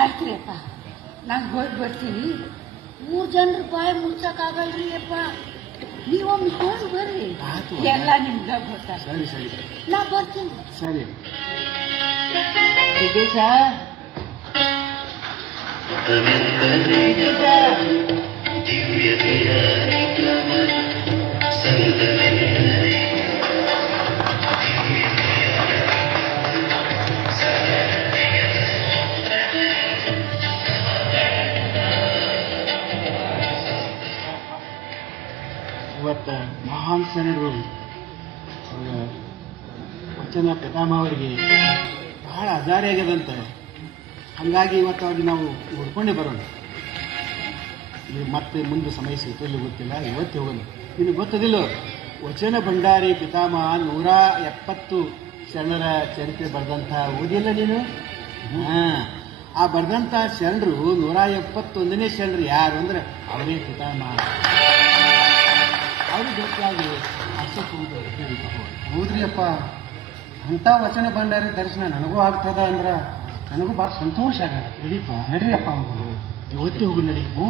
ಆಯ್ತ್ರಿ ಅಪ್ಪ, ನಾನು ಹೋಗಿ ಬರ್ತೀನಿ. 3 ಜನರ ಬಾಯಿ ಮುಚ್ಚಕ್ಕಾಗಲ್ರಿ ಅಪ್ಪ. ನೀವೊಮ್ಮೆ ಹೋಗಿ ಬರ್ರಿ, ಎಲ್ಲ ನಿಮ್ಗೆ ಗೊತ್ತಾಗ್ತದೆ. ಸರಿ ನಾ ಬರ್ತೀನಿ. ಸರಿ ಇವತ್ತು ಮಹಾನ್ ಶರಣರು ವಚನ ಪಿತಾಮಹ ಅವರಿಗೆ ಬಹಳ ಅಜಾರಿ ಆಗ್ಯದಂತ. ಹಾಗಾಗಿ ಇವತ್ತು ಅವ್ರಿಗೆ ನಾವು ಹುಡ್ಕೊಂಡೇ ಬರೋಣ. ಇದು ಮತ್ತೆ ಮುಂದೆ ಸಮಯ ಸಿಗ್ತಿಲ್ಲ ಗೊತ್ತಿಲ್ಲ, ಇವತ್ತು ಹೋಗೋಣ. ನಿನಗೆ ಗೊತ್ತದಿಲ್ಲ, ವಚನ ಭಂಡಾರಿ ಪಿತಾಮಹ 170 ಶರಣರ ಚರಿತ್ರೆ ಬರೆದಂಥ ಓದಿಲ್ಲ ನೀನು? ಆ ಬರೆದಂಥ ಶರಣರು 171ನೇ ಶರಣರು ಯಾರು ಅಂದ್ರೆ ಅವರೇ ಪಿತಾಮಹ. ಅವ್ರಿಗೆ ಗೊತ್ತಾಗಿ ಹೌದ್ರಿ ಅಪ್ಪ, ಅಂಥ ವಚನ ಭಂಡಾರಿ ದರ್ಶನ ನನಗೂ ಆಗ್ತದ ಅಂದ್ರೆ ನನಗೂ ಭಾಳ ಸಂತೋಷ ಆಗಲ್ಲ. ನಡೀಪ, ನಡ್ರಿ ಅಪ್ಪ, ಇವತ್ತೇ ಹೋಗು ನಡಿ. ಹ್ಞೂ.